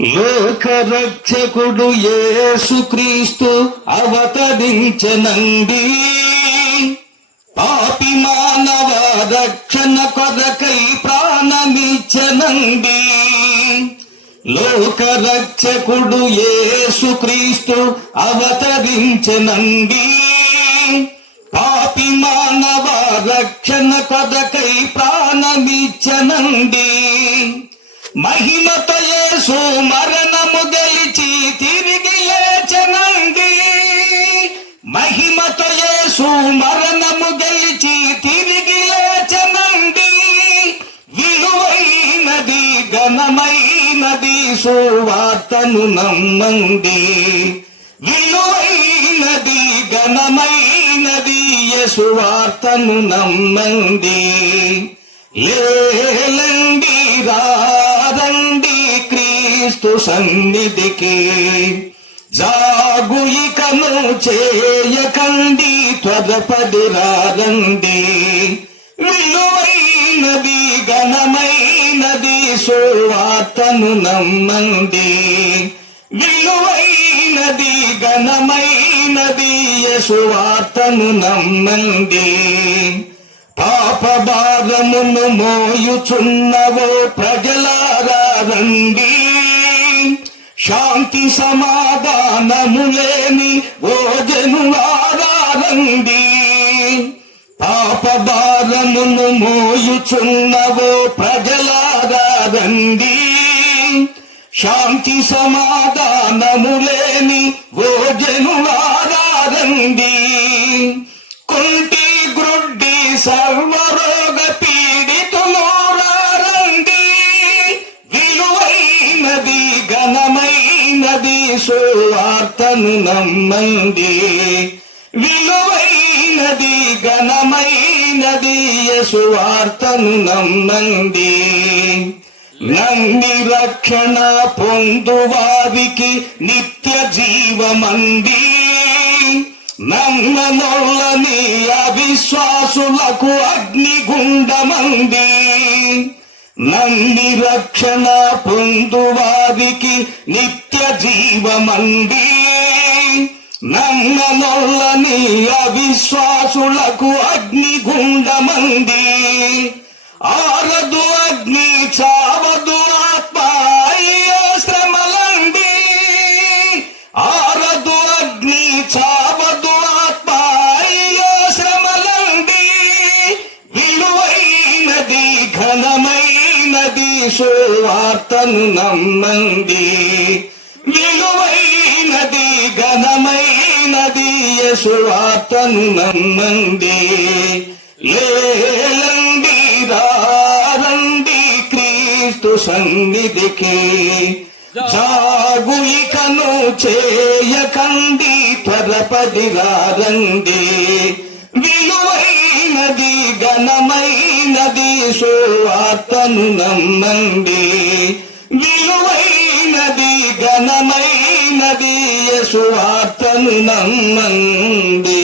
లోకరక్షకుడు యేసుక్రీస్తు అవతరించెనండి, పాపి మానవ రక్షణ కొరకై ప్రాణమిచ్చెనండి. లోకరక్షకుడు యేసుక్రీస్తు అవతరించెనండి, పాపి మానవ రక్షణ కొరకై ప్రాణమిచ్చెనండి. మహిమతో యేసు మరణము గెలిచి తిరిగి లేచెనండి, మహిమతో యేసు మరణము గెలిచి తిరిగి లేచెనండి. విలువైనది ఘనమైనది సువార్తను నమ్మండి, విలువైనది ఘనమైనది యేసువార్తను నమ్మండి. లేలండి రండి క్రీస్తు సన్నిధికి, జాగు ఇకను చేయకండి త్వరపడి రండి. విలువైనది ఘనమైనది సువార్తను నమ్మండి, విలువైనది ఘనమైనది సువార్తను నమ్మండి. పాప భారమును మోయుచున్నవో ప్రజలారా రండి, శాంతి సమాధానము లేని ఓ జనులారా రండి. పాప భారమును మోయుచున్నవో ప్రజలారా రండి, శాంతి సమాధానము లేని ఓ జనులారా రండి. కుంటి గ్రుడ్డి సర్వరోగ పీడితులు రండి, విలువైనది ఘనమైనది సువార్తను నమ్మండి, విలువైనది ఘనమైనది సువార్తను నమ్మండి. నమ్మి రక్షణ పొందువారికి నిత్య జీవమండి, నమ్మనొల్లని అవిశ్వాసులకు అగ్నిగుండమంది. నమ్మి రక్షణ పొందువారికి నిత్య జీవమంది, నమ్మనొల్లని అవిశ్వాసులకు అగ్నిగుండమంది. ఆరదు అగ్ని చావదు ఆత్మ అయ్యో శ్రమలండి, ఆరదు అగ్ని చావదు ఆత్మ అయ్యో శ్రమలండి. విలువైనది ఘనమైనది సువార్తను నమ్మండి, విలువైనది ఘనమైనది సువార్తను నమ్మండి. లేలండి రండి క్రీస్తు సన్నిధికి, జాగు ఇకను చేయకండి త్వరపడి రండి. విలువైనది ఘనమైనది సువార్తను నమ్మండి, విలువైనది ఘనమైనది సువార్తను నమ్మండి.